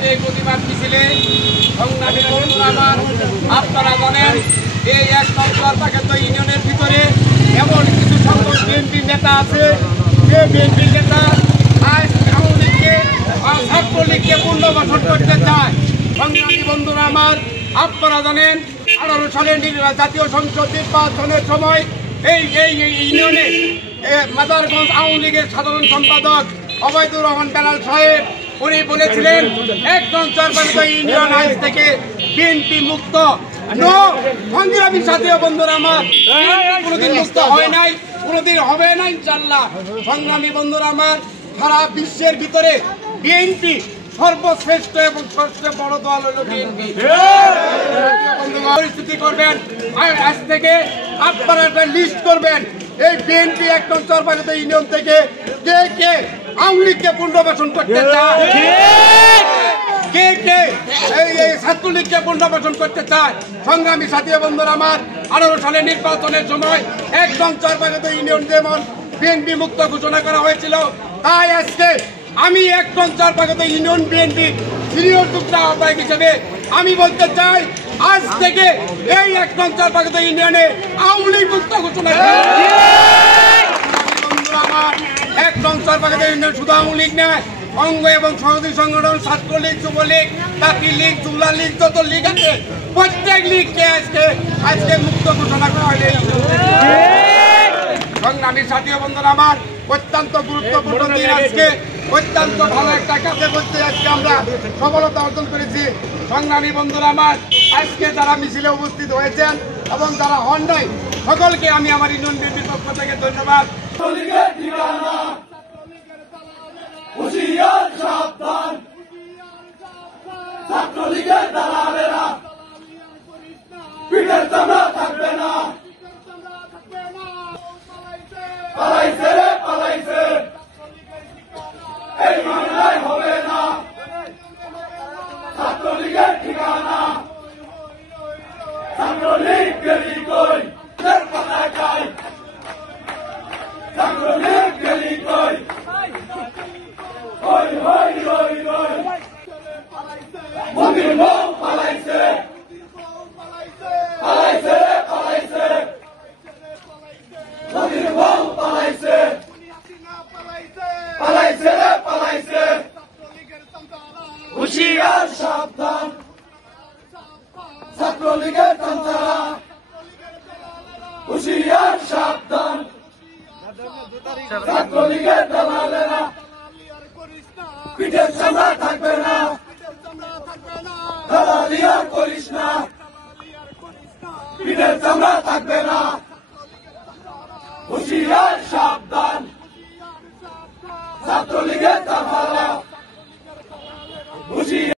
আজকের এই প্রতিবাদ মিছিলে সংগ্রামী বন্ধুরা আমার, আপনারা জানেন এই ১ নং পাকেন্দ্র ইউনিয়নের ভিতরে এমন কিছু সংখ্যক বিএনপির নেতা আছে, যে বিএনপির নেতা আজ আওয়ামী লীগকে ছাত্রলীগকে পুনর্বাসন করতে চায়। সংগ্রামী বন্ধুরা আমার, আপনারা জানেন ১৮ সালের জাতীয় সংসদ নির্বাচনের সময় এই ইউনিয়নে মাদারগঞ্জ আওয়ামী লীগের সাধারণ সম্পাদক অবৈদুর রহমান বেলাল সাহেব উনি বলেছিলেন ১ নং ইউনিয়ন আজ থেকে বিএনপি মুক্ত। সংগ্রামী সাথী বন্ধুরা আমার, কোনোদিন মুক্ত হয় নাই, কোনোদিন হবে না ইনশাল্লাহ। সংগ্রামী বন্ধুরা আমার, সারা বিশ্বের ভিতরে বিএনপি সর্বশ্রেষ্ঠ এবং সবচেয়ে বড় দল হলো বিএনপি। পরিস্থিতি করবেন আজ থেকে, আপনারা একটা লিস্ট করবেন এই বিএনপি ১ নং চরপাগন্দ ইউনিয়ন থেকে কে কে আওয়ামী লীগকে পুনর্বাসন করতে চায়, কে কে এই ছাত্রলীগকে পুনর্বাসন করতে চায়। সংগ্রামী সাথী বন্ধুরা আমার, ১৮ সালের নির্বাচনের সময় ১ নং চরপাগন্দ ইউনিয়ন যেমন বিএনপি মুক্ত ঘোষণা করা হয়েছিল, তাই আজকে আমি ১ নং চরপাগন্দ ইউনিয়ন বিএনপি সিনিয়র যুগ্ম আহ্বায়ক হিসেবে আমি বলতে চাই, আজ থেকে এই ১ নং চরপাগন্দ ইউনিয়নে আওয়ামী লীগ মুক্ত ঘোষণা করা। বন্ধুরা আমার, ১ নং চরপাগন্দ ইউনিয়ন শুধু আওয়ামী লীগ নয়, অঙ্গ এবং সহযোগী সংগঠন ছাত্রলীগ, যুবলীগ, তাঁতি লীগ, জুমলা লীগ, যত লীগ আছে প্রত্যেক লীগকে আজকে মুক্ত ঘোষণা করা হয়েছে। সংগ্রামী সাথী বন্ধুরা আমার, অত্যন্ত গুরুত্বপূর্ণ দিন আজকে, অত্যন্ত ভালো একটা কাজে করতে আজকে আমরা সফলতা অর্জন করেছি। সংগ্রামী বন্ধুরা আমার, আজকে যারা মিছিলে উপস্থিত হয়েছেন এবং যারা হন নাই, সকলকে আমি আমার ইউনিয়ন বিএনপির পক্ষ থেকে ধন্যবাদ। ছাত্রলীগের দালালেরা পিঠের চামড়া থাকবে না, পালাইছে রে পালাইছে, এই মামলায় হবে না ছাত্রলীগের ঠিকানা। ছাত্রলীগ গেলি কই কথা খাই, ছাত্রলীগ গেলি কই হই হই হই হই, মন্দির বউ পালাইছে, পালাইছে রে পালাইছে, মন্দির বউ পালাইছে, পালাইছে রে পালাইছে, হুঁশিয়ার সাবধান ছাত্রলীগের তন্ত্রা, হুঁশিয়ার সাবধান ছাত্রলীগের দালালেরা, পিঠের চামড়া থাকবে না, দালালি আর করিস না, পিঠের চামড়া থাকবে না, হুঁশিয়ার সাবধান ছাত্রলীগের দালালেরা, হুঁশিয়ার।